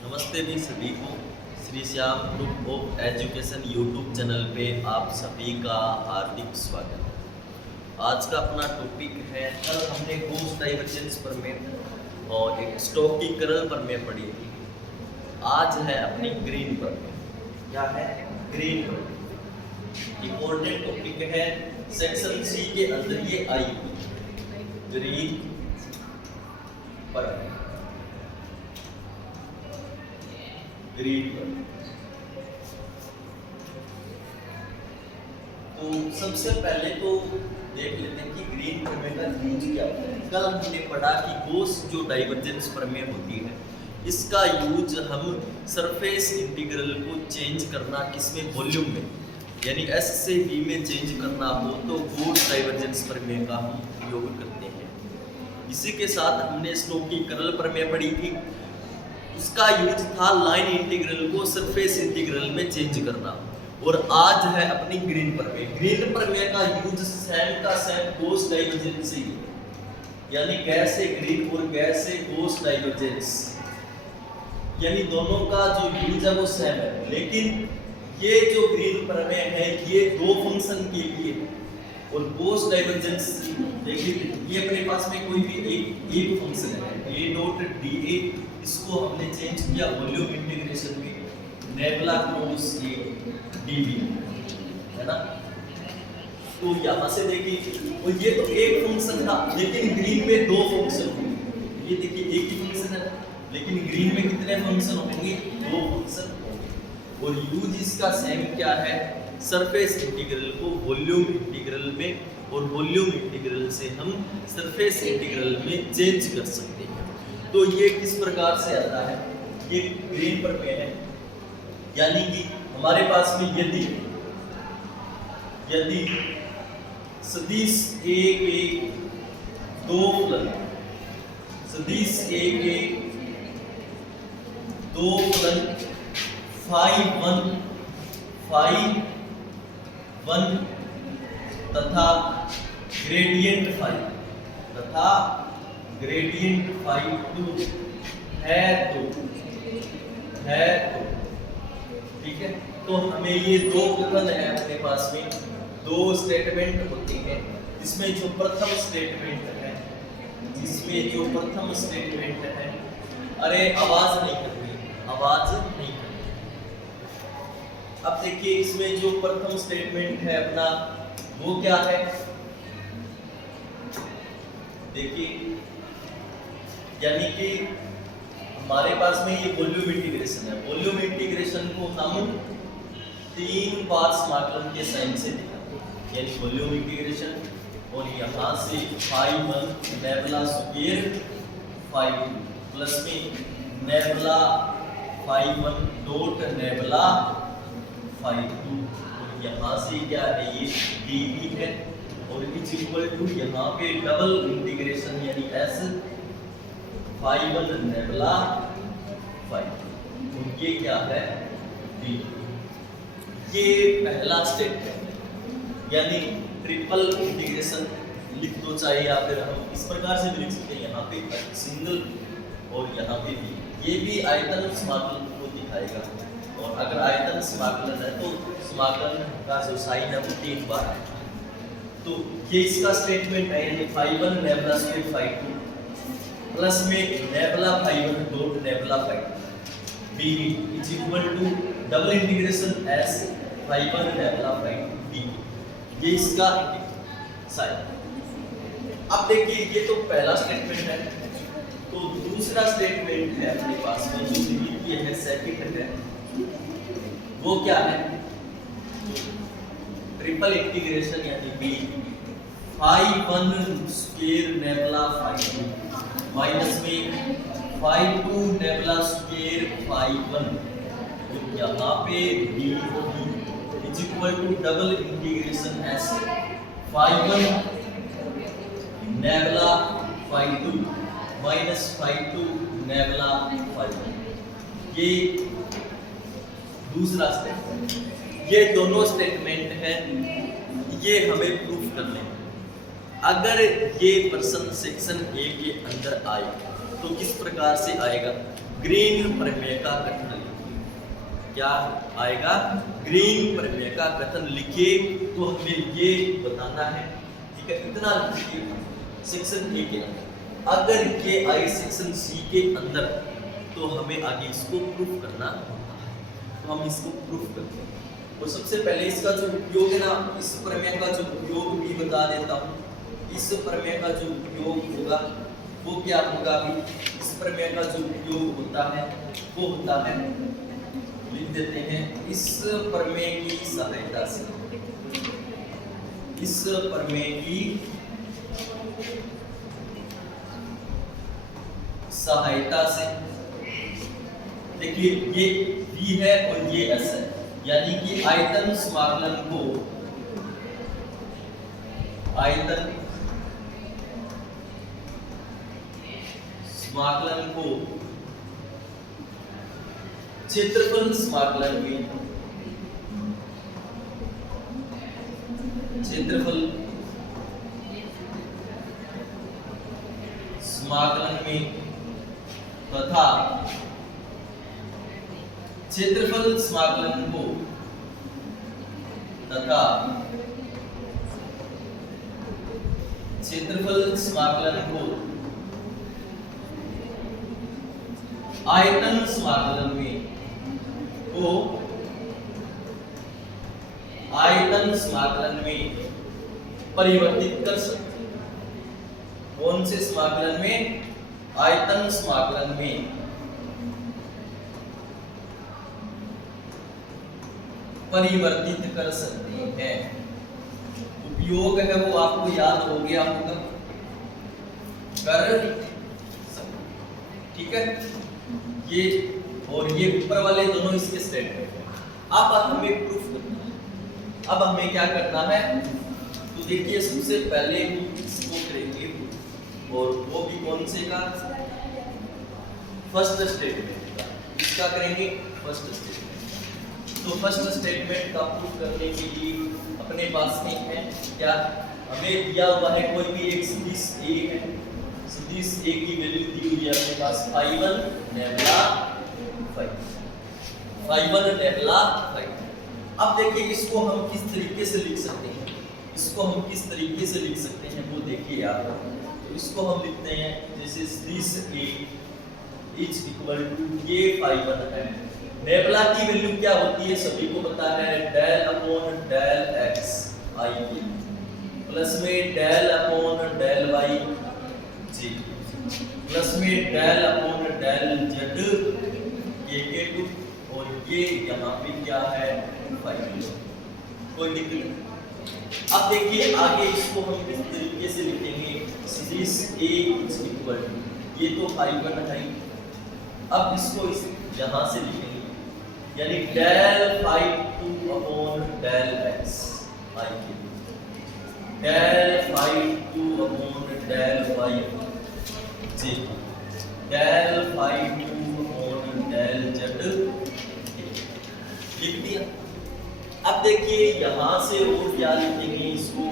नमस्ते भी सभी को Shri Shyam group of education YouTube channel पे आप सभी का हार्दिक स्वागत। आज का अपना टॉपिक है, कल हमने गॉस डाइवर्जेंस प्रमेय और एक स्टोक्स-कर्ल प्रमेय पढ़ी थी। आज है अपनी ग्रीन प्रमेय। क्या है? ग्रीन प्रमेय। इंपॉर्टेंट टॉपिक है, सेक्शन सी के अंदर ये आई ग्रीन प्रमेय। तो सबसे पहले तो देख लेते हैं कि ग्रीन प्रमेय का यूज क्या होता है। कल हमने पढ़ा कि गॉस जो डाइवर्जेंस प्रमेय होती है, इसका यूज हम सरफेस इंटीग्रल को चेंज करना, किसमें? वॉल्यूम में, यानी एस से बी में चेंज करना हो तो गॉस डाइवर्जेंस प्रमेय का हम उपयोग करते हैं। इसी के साथ हमने स्टोक्स-कर्ल प्रमेय पढ़ी थी। उसका यूज था लाइन इंटीग्रल को सरफेस इंटीग्रल में चेंज करना। और आज है अपनी ग्रीन प्रमेय। ग्रीन प्रमेय का यूज सेम का सेम गॉस डाइवर्जेंस से, यानी गैस से ग्रीन और गैस से गॉस डाइवर्जेंस, यानी दोनों का जो यूज है वो सेम है। लेकिन ये जो ग्रीन प्रमेय है ये दो फंक्शन के लिए, और गॉस डाइवर्जेंस देखिए ये अपने पास में कोई भी एक फंक्शन है a डॉट dA, इसको हमने चेंज किया वॉल्यूम इंटीग्रेशन में नेबुला क्रॉस a dV, है ना। तो यहाँ से देखिए, और ये तो एक फंक्शन था, लेकिन ग्रीन में दो फंक्शन होंगे। ये देखिए एक ही फंक्शन है, लेकिन ग्रीन में कितने फंक्शन होंगे? दो फंक्शन होंगे। और यूज इसका सेम क्या है? सरफेस इंटीग्रल को वॉल्यूम इंटीग्रल में, और वॉल्यूम इंटीग्रल से हम सरफेस इंटीग्रल में चेंज कर सकते हैं। तो ये किस प्रकार से आता है? ये ग्रीन प्रमेय है, यानी कि हमारे पास में यदि सदिश a के दो फलन, सदिश a के दो फलन phi 1 तथा ग्रेडियंट phi 2 है तो ठीक है। तो हमें ये दो कथन है अपने पास में, दो स्टेटमेंट होते हैं। इसमें जो प्रथम स्टेटमेंट है, अरे आवाज नहीं करनी। अब देखिए इसमें जो प्रथम स्टेटमेंट है अपना, वो क्या है? देखिए, यानी कि हमारे पास में ये वॉल्यूम इंटीग्रेशन है। वॉल्यूम इंटीग्रेशन को हम 3 बार समाकलन के साइन से दिखाते हैं, यानी वॉल्यूम इंटीग्रेशन, और यहाँ से phi 1 nabla square phi 2 plus में nabla phi 1 dot nabla phi 2, और यहाँ से क्या है? ये dV है, और इज इक्वल टू यहाँ पे डबल इंटीग्रेशन, यानी s phi 1 नेबुला phi 2, तो ये क्या है? dV। ये पहला स्टेटमेंट है, यानी ट्रिपल इंटीग्रेशन लिख दो चाहे, या फिर हम इस प्रकार से भी लिख सकते हैं, यहाँ पे सिंगल और यहाँ पे भी। ये भी आयतन समाकलन को दिखाएगा, और अगर आयतन समाकलन है तो समाकलन का जो साइन है वो 3 बार है। तो ये इसका स्टेटमेंट है, यानी phi 1 nabla square phi 2 plus में nabla phi 1 dot nabla phi 2 dV is equal to double integration s phi 1 nabla phi 2 dV। ये इसका साइन। अब देखिए ये तो पहला स्टेटमेंट है। तो दूसरा स्टेटमेंट है अपने पास में, जो लिमिट ये है सेकंड है, वो क्या है? ट्रिपल इंटीग्रेशन, यानी b phi 1 square nabla phi 2 minus में phi 2 नेबुला स्क्वायर phi 1, तो यहाँ पे dV is equal to double integration s phi 1 nabla phi 2 minus phi 2 nabla phi 1। ये दूसरा स्टेटमेंट। ये दोनों स्टेटमेंट हैं, ये हमें प्रूफ करने हैं। अगर ये प्रश्न सेक्शन ए के अंदर आए तो किस प्रकार से आएगा? ग्रीन प्रमेय का कथन लिखिए। क्या आएगा? ग्रीन प्रमेय का कथन लिखिए। तो हमें ये बताना है, ठीक है, इतना लिखिए सेक्शन ए के अंदर। अगर ये आए सेक्शन सी के अंदर तो हमें आगे इसको प्रूफ करना होता है। तो हम इसको प्रूफ करते हैं। तो सबसे पहले इसका जो उपयोग है ना, इस प्रमेय का जो उपयोग भी बता देता हूँ। इस प्रमेय का जो उपयोग होगा वो क्या होगा? अभी इस प्रमेय का जो उपयोग होता है वो होता है, लिख देते हैं, इस प्रमेय की सहायता से, इस प्रमेय की सहायता से, देखिए ये V है और ये S है, यानी कि आयतन समाकलन को, आयतन समाकलन को क्षेत्रफल समाकलन में, क्षेत्रफल समाकलन में तथा क्षेत्रफल समाकलन को तथा क्षेत्रफल समाकलन को आयतन समाकलन में, को आयतन समाकलन में परिवर्तित कर सकते हैं। कौन से समाकलन में? आयतन समाकलन में परिवर्तित कर सकते हैं। उपयोग है वो आपको याद हो गया होगा, कर सकते, ठीक है। ये और ये ऊपर वाले दोनों इसके स्टेटमेंट हैं। अब हमें प्रूफ करना है। अब हमें क्या करना है? तो देखिए सबसे पहले इसको करेंगे, और वो भी कौन से का? फर्स्ट स्टेटमेंट का। इसका करेंगे फर्स्ट स्टेटमेंट। तो फर्स्ट स्टेटमेंट का प्रूफ करने के लिए अपने पास में है क्या? हमें दिया हुआ है कोई भी एक सदिश A है। सदिश A की वैल्यू दी हुई है अपने पास phi1 lambda phi, phi1 lambda phi। अब देखिए इसको हम किस तरीके से लिख सकते हैं, इसको हम किस तरीके से लिख सकते हैं वो देखिए यार। तो इसको हम लिखते हैं जैसे सदिश A इज इक्वल टू ये phi1 है। लैम्ब्डा की वैल्यू क्या होती है सभी को पता है, del upon del x i के प्लस में del upon del y j plus में डेल अपॉन डेल z के टू, और ये यहाँ पे क्या है फाइव। कोई दिक्कत नहीं। अब देखिए आगे इसको हम किस तरीके से लिखेंगे, सदिश A इज इक्वल टू ये तो phi1 है। अब इसको इस यहाँ से लिखेंगे, यानी del phi2 upon del x i के, del phi2 upon del y जी, del phi2 upon del z लिख दिया। अब देखिए यहाँ से और क्या लिखेंगे इसको,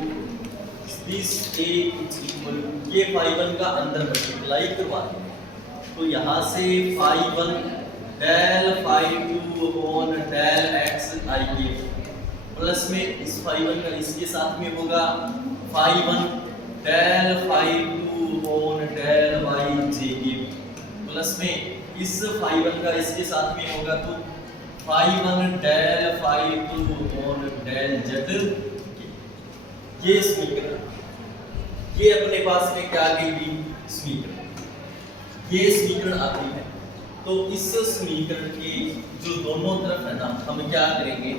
सदिश A इज इक्वल टू ये phi1 का अंदर मल्टीप्लाई करवा देंगे। तो यहाँ से phi1 del phi2 upon del x i के प्लस में इस phi1 का इसके साथ में होगा phi1 del phi2 upon del y j के प्लस में इस phi1 का इसके साथ में होगा तो phi1 del phi2 upon del z। ये समीकरण, ये अपने पास में क्या आ गई समीकरण, ये समीकरण आती है। तो इस समीकरण के जो दोनों तरफ है ना, हम क्या करेंगे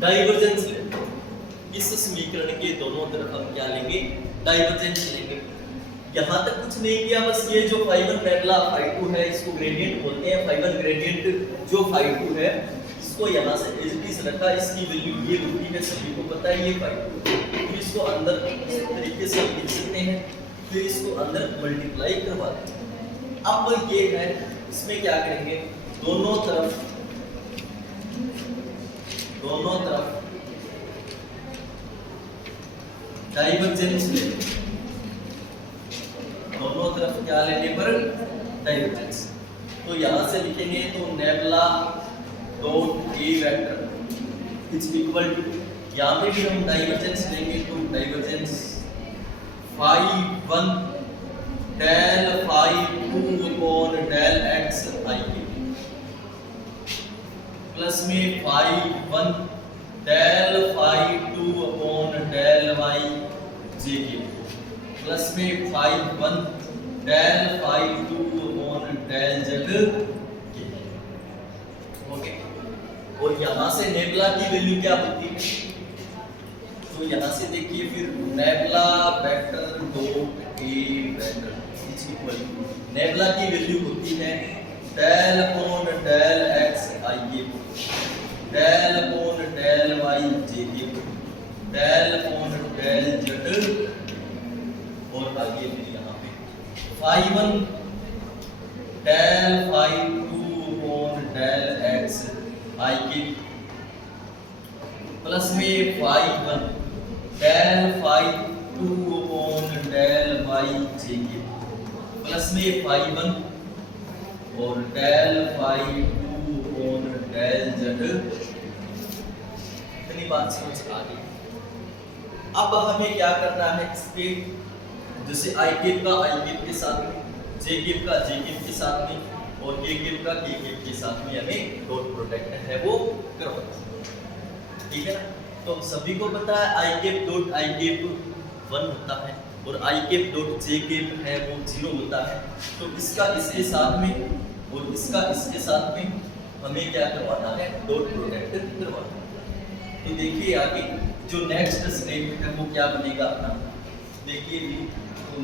डाइवर्जेंस लेंगे। इस समीकरण के दोनों तरफ हम क्या लेंगे डाइवर्जेंस लेंगे। यहाँ तक कुछ नहीं किया, बस ये जो phi1 लैम्ब्डा phi2 है इसको ग्रेडियंट बोलते हैं। phi1 ग्रेडियंट जो phi2 है इसको यहाँ से एज इट इज रखा, इसकी वैल्यू ये होती है सभी को पता है ये phi2। फिर इसको अंदर इस तरीके से लिख सकते हैं, फिर इसको अंदर मल्टीप्लाई करवा देंगे। अब ये है इसमें क्या करेंगे, दोनों तरफ डाइवर्जेंस लेंगे। दोनों तरफ क्या लेने पर डाइवर्जेंस। तो यहाँ से लिखेंगे तो nabla dot A vector is equal to, यहाँ पे भी हम डाइवर्जेंस लेंगे तो divergence phi 1 del phi 2 upon del x i के प्लस में phi 1 del phi 2 upon del y j के प्लस में phi 1 del phi 2 upon del z के। ओके, और यहां से नेबला की वैल्यू क्या होती है, तो यहां से देखिए फिर nabla vector dot A vector is equal to, nabla की वैल्यू होती है del upon del x i के del upon del y j के डेल अपॉन डेल जेड, और आगे फिर यहाँ पे phi 1 del phi 2 upon del x i के प्लस में phi 1 del phi 2 upon del y j के प्लस में फाई 1 और del phi 2 upon del z. इतनी बात समझ आ गई। अब हमें क्या करना है, इसके जैसे आई केप का आई केप के साथ में, जे केप का जे केप के साथ में और के केप का के केप के साथ में हमें डॉट प्रोडक्ट है वो करवाना है, ठीक है ना। तो सभी को पता है आई केप डॉट आई केप 1 होता है और आई केप डॉट जे केप है वो 0 होता है। तो इसका इसके साथ में और इसका इसके साथ में हमें क्या करवाना है, डॉट प्रोडक्ट करवाना है। तो देखिए आगे जो नेक्स्ट स्टेप है वो क्या बनेगा अपना, देखिए तो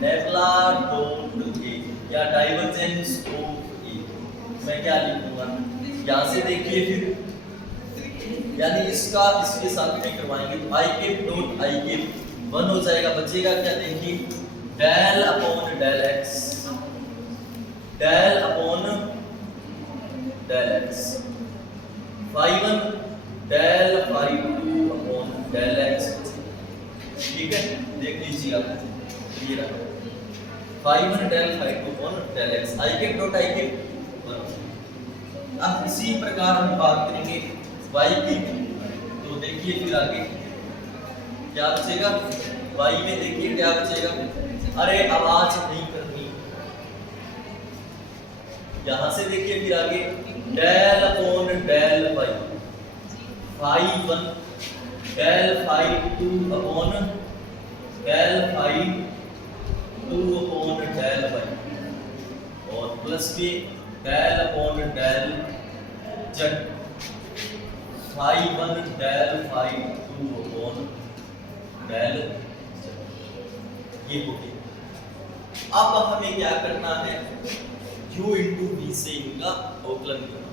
नेबला डॉट ए या डाइवर्जेंस ऑफ ए, मैं क्या लिखूंगा यहाँ से देखिए फिर, यानी इसका इसके साथ में करवाएंगे तो i cap dot i cap 1 हो जाएगा, बचेगा क्या देखिए del upon del x del upon del x phi 1 del phi 2 upon del x, ठीक है। देख लीजिए आप, ये रहा phi 1 del phi 2 upon del x i cap dot i cap 1। अब इसी प्रकार हम बात करेंगे y की, तो देखिए फिर आगे क्या बचेगा, y में देखिए क्या बचेगा, अरे आवाज नहीं करनी, यहां से देखिए फिर आगे del upon del phi phi 1 del phi 2 upon del phi 2 upon del phi और प्लस में del upon del z phi 1 del phi 2 upon del, ये हो गया। अब हमें क्या करना है, u इंटू वी से इनका अवकलन करवाना,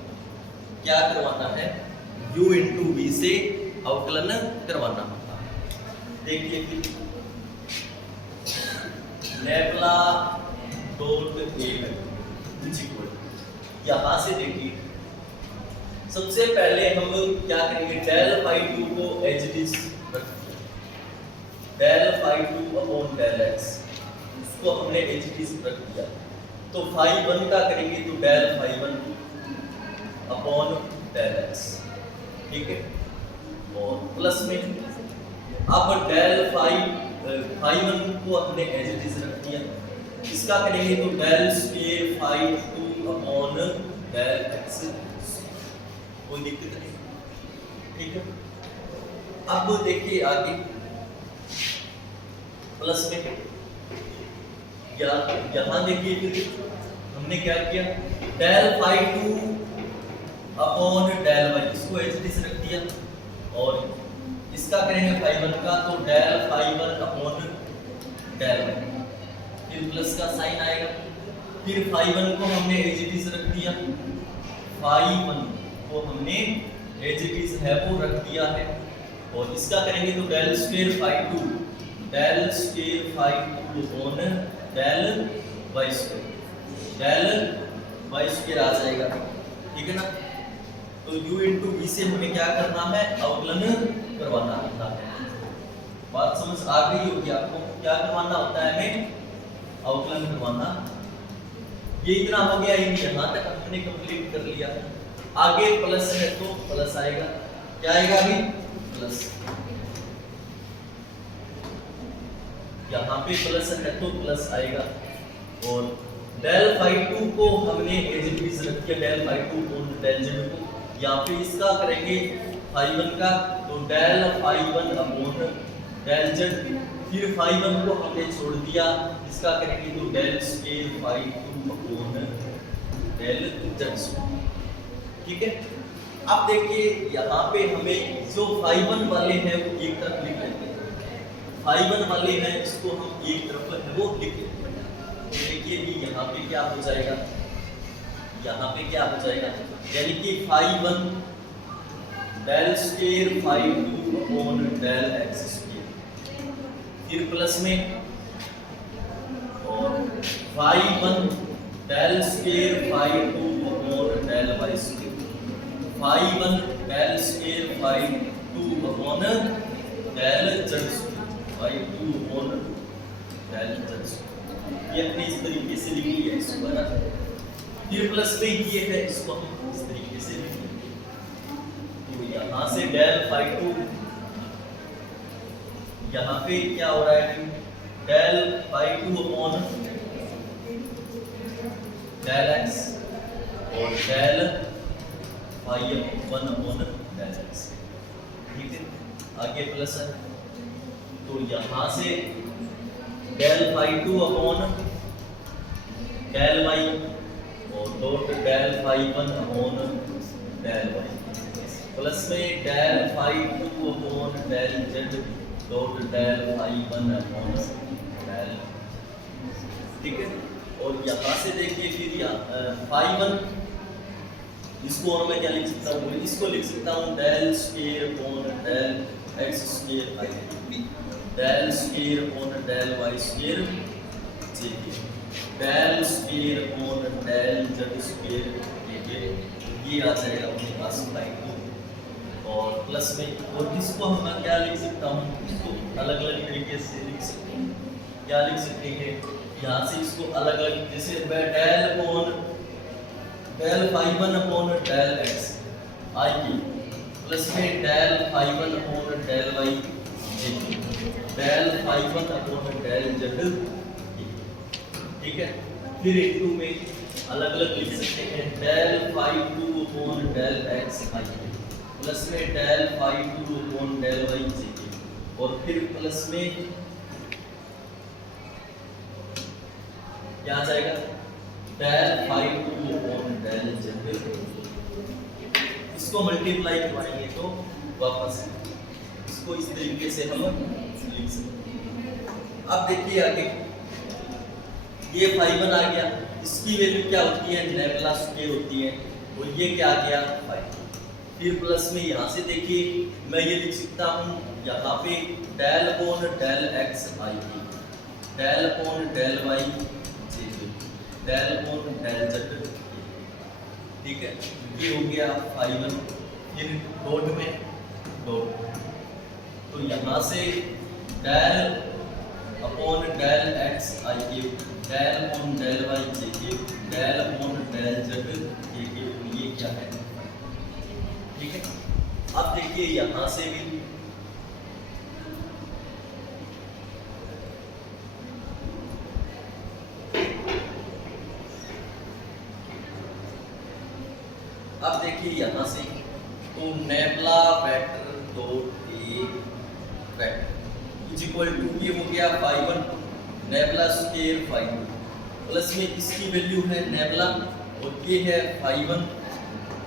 क्या करवाना है, u इंटू वी से अवकलन करवाना होता है। देखिए फिर nebula dot A is equal, यहां से देखिए सबसे पहले हम क्या करेंगे, डेल फाई 2 को एज इट इज रखेंगे, del phi 2 upon del x उसको हमने एज इट इज रख दिया, तो फाई 1 का करेंगे तो del phi 1 upon del x, ठीक है। और प्लस में अब डेल फाई 1 को हमने एज इट इज रख दिया, इसका करेंगे तो del square phi 2 upon del x, कोई दिक्कत नहीं, ठीक है। अब देखिए आगे प्लस में यहां देखिए फिर हमने क्या किया, del phi 2 upon del y इसको एज इट इज रख दिया और इसका करेंगे फाई 1 का तो del phi 1 upon del y, फिर प्लस का साइन आएगा, फिर फाई 1 को हमने एज इट इज रख दिया, फाई 1 को हमने एज इट इज है वो रख दिया है और इसका करेंगे तो del square phi 2 del square phi 2 upon del y square आ जाएगा, ठीक है ना। तो u इंटू वी से हमें क्या करना है, अवकलन करवाना होता है। बात समझ आ गई होगी आपको, क्या करवाना होता है हमें, अवकलन करवाना। ये इतना हो गया, यहाँ तक हमने कंप्लीट कर लिया। आगे प्लस है तो प्लस आएगा, क्या आएगा अभी प्लस, यहाँ पे प्लस है तो प्लस आएगा। और डेल फाई 2 को हमने एज इट इज रख दिया, डेल फाई 2 और डेल जेड को, यहाँ पे इसका करेंगे फाई 1 का, तो del phi 1 upon del z, फिर फाई 1 को हमने छोड़ दिया, इसका करेंगे तो del square phi 2 upon del z. ठीक है, अब देखिए यहाँ पे हमें जो फाई 1 वाले हैं वो एक तरफ लिख लेते हैं, फाई 1 वाले हैं इसको हम एक तरफ है वो लिख लेते हैं। तो देखिए भी यहाँ पे क्या हो जाएगा, यहाँ पे क्या हो जाएगा, यानी कि phi 1 del square phi 2 upon del x square, फिर प्लस में, और phi 1 del square phi 2 upon del y square, phi 1 del square phi 2 upon del z square, phi 2 upon del z square, ये अपने इस तरीके से लिख लिया इसको ना, फिर प्लस में ये है, इसको हम इस तरीके से लिख लेंगे। तो यहाँ से डेल फाई 2, यहाँ पे क्या हो रहा है, del phi 2 upon del x और del phi 1 upon del x, ठीक है, आगे प्लस है, तो यहाँ से del phi 2 upon del y और dot del phi 1 upon del y, plus में del phi 2 upon del z dot del phi 1 upon del, ठीक है। और यहाँ से देखिए फिर फाई 1, इसको और मैं क्या लिख सकता हूँ, इसको लिख सकता हूँ del square upon del x square i, del square upon del y square j, del square upon del z square, ये आ जाएगा अपने पास फाई 2, और प्लस में, और इसको हम क्या लिख सकता हूँ, इसको अलग अलग तरीके से लिख सकते हैं, क्या लिख सकते हैं, यहाँ से इसको अलग अलग, जैसे del upon del phi 1 upon del x i की, प्लस में del phi 1 upon del y j, del phi 1 upon del z, ठीक है। फिर इनटू में अलग अलग लिख सकते हैं, del phi 2 upon del x i, plus में del phi 2 upon del y j, और फिर प्लस में क्या आ जाएगा, del phi 2 upon del z, इसको मल्टीप्लाई करवाएंगे तो वापस इसको इस तरीके से हम लिख सकते हैं। अब देखिए आगे, ये फाई 1 आ गया, इसकी वैल्यू क्या होती है, नेबुला स्क्वायर होती है, और ये क्या आ गया फाई, फिर प्लस में यहाँ से देखिए मैं ये लिख सकता हूँ, यहाँ पे del upon del x i, del upon del y, del upon del z, ठीक है, ये हो गया फाई 1, फिर डॉट में डॉट, तो यहाँ से del upon del x i cube, del upon del y j cube, del upon del z j cube, ये क्या है, ठीक है। अब देखिए यहाँ से भी अब देखिए यहाँ से, तो nabla vector dot A vector is equal to, ये हो गया phi 1 nabla square phi 2, plus में इसकी वैल्यू है नेबुला और ये है फाई 1,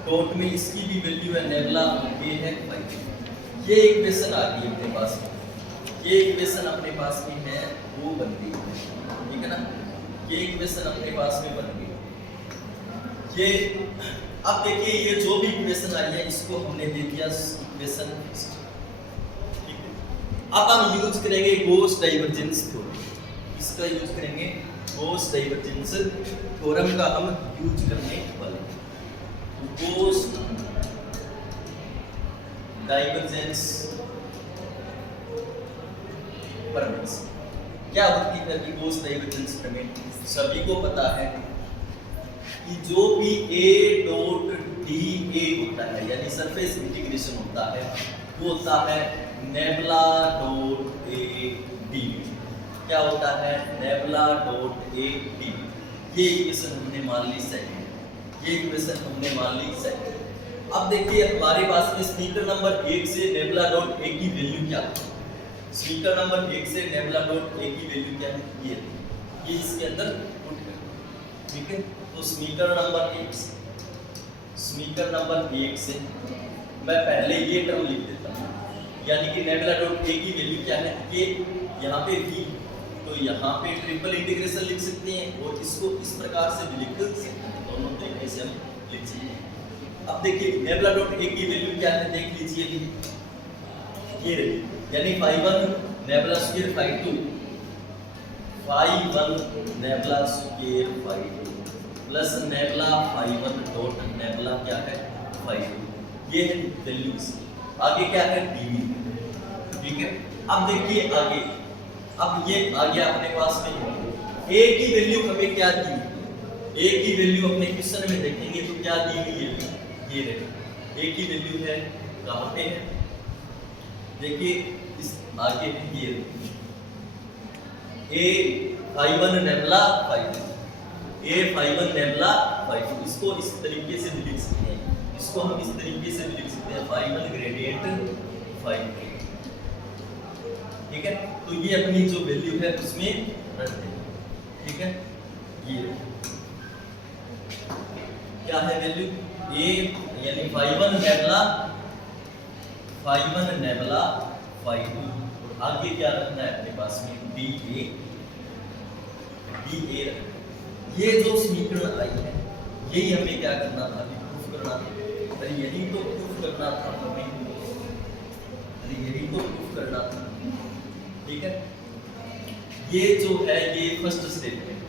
डॉट में इसकी भी वैल्यू है नेबुला और ये है फाई 2। ये इक्वेशन आ गई अपने पास में, ये इक्वेशन अपने पास में है वो बन गई, ठीक है ना, ये इक्वेशन अपने पास में बन गई। ये अब देखिए ये जो भी इक्वेशन आई है इसको हमने दे दिया इक्वेशन फिक्स्ड, ठीक है। अब हम यूज करेंगे गॉस डाइवर्जेंस थ्योरम, इसका यूज करेंगे गॉस डाइवर्जेंस थ्योरम का हम यूज करने वाले हैं। गॉस डाइवर्जेंस प्रमेय क्या होती है कि गॉस डाइवर्जेंस प्रमेय सभी को पता है कि जो भी a डॉट dA होता है यानी सरफेस इंटीग्रेशन होता है वो होता है नेबला डॉट a dV। क्या होता है? Nebula dot a dV। ये इक्वेशन हमने मान ली सेकंड, ये इक्वेशन हमने मान ली सेकंड। अब देखिए हमारे पास में स्पीकर नंबर 1 से नेबला डॉट a की वैल्यू क्या है? स्पीकर नंबर 1 से नेबला डॉट a की वैल्यू क्या है? ये इसके अंदर पुट कर, ठीक है। तो स्पीकर नंबर 1 से मैं पहले ये टर्म लिख देता हूँ, यानी कि नेबला डॉट a की वैल्यू क्या है? ये यहाँ पे v, तो यहाँ पे ट्रिपल इंटीग्रेशन लिख सकते हैं और इसको इस प्रकार से भी लिख सकते हैं, दोनों तरीके से हम लिख सकते हैं। अब देखिए नेबला डॉट a की वैल्यू क्या है? देख लीजिए ये रही, यानी phi1 nabla square phi2 nebula square phi2 plus nebula phi1 dot nebula क्या है? phi2। ये है वैल्यूज। आगे क्या है? dv, ठीक है। अब देखिए आगे, अब ये आ गया अपने पास में a की वैल्यू हमें क्या दी? a की वैल्यू अपने क्वेश्चन में देखेंगे तो क्या दी हुई है? ये रहे a की वैल्यू है, कहां पे है? देखिए इस आगे ये a phi1 nabla phi2, a phi1 nabla phi2। इसको इस तरीके से भी लिख सकते हैं, इसको हम इस तरीके से भी लिख सकते हैं phi1 ग्रेडियंट phi2, ठीक है। तो ये अपनी जो वैल्यू है उसमें रख देंगे, ठीक है। ये क्या है वैल्यू? a यानी phi1 नेबला phi2 और आगे क्या रखना है अपने पास में? dA ये जो समीकरण आई है यही हमें क्या करना था? अभी प्रूफ करना था। अरे यही तो प्रूफ करना था हमें, ठीक है। ये जो है ये फर्स्ट स्टेटमेंट,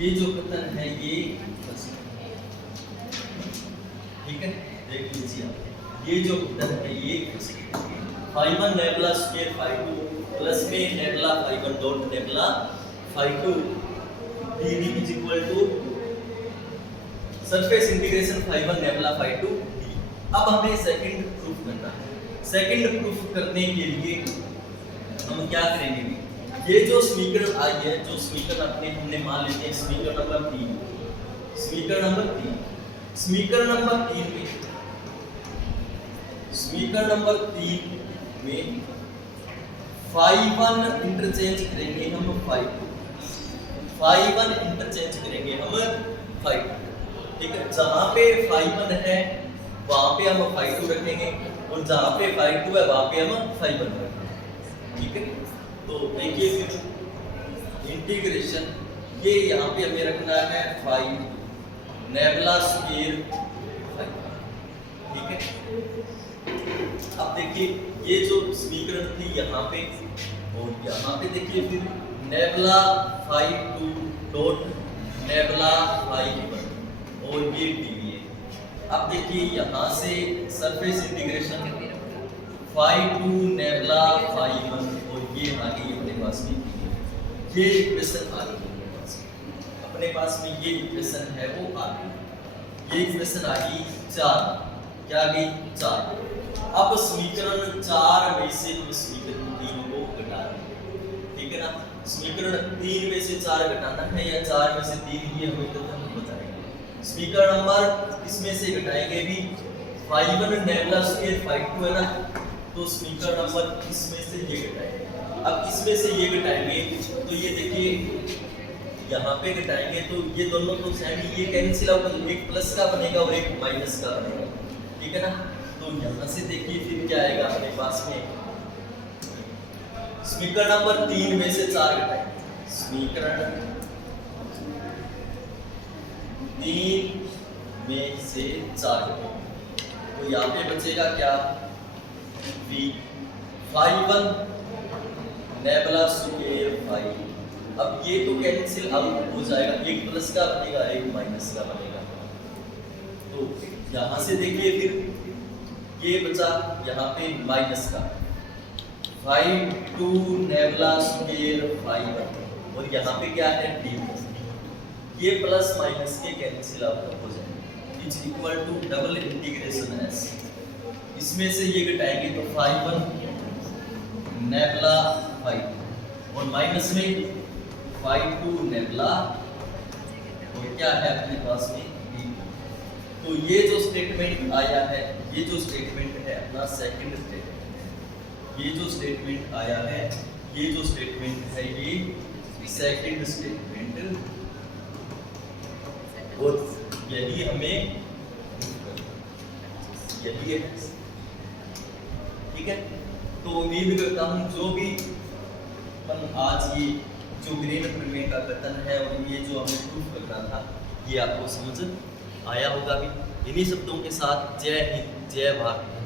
ये जो कथन है ये फर्स्ट, ठीक है। देख लीजिए आप, ये जो कथन है ये phi1 nabla square phi2 plus में nabla phi1 dot nabla phi2 dV is equal to surface integration phi1 nabla phi2 d। अब हमें सेकंड प्रूफ करना है। सेकंड प्रूफ करने के लिए हम क्या करेंगे? ये जो समीकरण आई है, जो समीकरण हमने मान लेते हैं समीकरण नंबर 3 में phi1 इंटरचेंज करेंगे हम phi1 इंटरचेंज करेंगे हम phi2, ठीक है। जहां पे phi1 है वहां पे हम phi2 रखेंगे और जहां पे phi2 है वहां पे हम phi1 रखेंगे, ठीक है। तो देखिए फिर इंटीग्रेशन ये यहाँ पे हमें रखना है phi नेबला स्क्वायर phi, ठीक है। अब देखिए ये जो समीकरण थी यहाँ पे और यहाँ पे देखिए फिर nebula phi2 dot nebula phi1 और ये dV है। अब देखिए यहाँ से surface integration phi2 nebula phi1 और ये आ गई अपने पास में, ये इक्वेशन आ गई अपने पास में, ये इक्वेशन है वो आ गई। ये इक्वेशन आ गई 4, क्या आ गई? 4। अब समीकरण 4 में से हम समीकरण 3 को घटा देंगे, ठीक है ना। समीकरण 3 में से 4 घटाना है या 4 में से 3 ही हमें तो हम बताएंगे। समीकरण नंबर इसमें से घटाएंगे भी phi1 नेबला स्क्वायर phi2 है ना, तो समीकरण नंबर इसमें से ये घटाएंगे। अब इसमें से ये घटाएंगे तो ये देखिए यहाँ पे घटाएंगे तो ये दोनों तो सेम, ये कैंसिल आउट, एक प्लस का बनेगा और एक माइनस का बनेगा, ठीक है ना। तो यहाँ से देखिए फिर क्या आएगा अपने पास में, समीकरण नंबर 3 में से 4 घटाएंगे, समीकरण 3 में से 4 तो यहाँ पे बचेगा क्या? phi1 nabla square phi। अब ये तो कैंसिल आउट हो जाएगा, एक प्लस का बनेगा एक माइनस का बनेगा। तो यहाँ से देखिए फिर ये बचा यहाँ पे माइनस का phi2 नेबला स्क्वायर phi1 और यहाँ पे क्या है d। ये प्लस माइनस के कैंसिल आउट हो जाएंगे, is equal to double integration s, इसमें से ये घटाएंगे तो फाई 1 नेबला फाई, और माइनस में फाई 2 नेबला, और क्या है अपने पास में b। तो ये जो स्टेटमेंट आया है, ये जो स्टेटमेंट है अपना सेकंड स्टेटमेंट, ये जो स्टेटमेंट आया है, ये जो स्टेटमेंट है ये सेकंड स्टेटमेंट, और यही हमें यही है, ठीक है। तो उम्मीद करता हूँ जो भी अपन आज ये जो ग्रीन प्रमेय का कथन है और ये जो हमें प्रूफ करना था, ये आपको समझ आया होगा भी। इन्हीं शब्दों के साथ जय हिंद, जय भारत।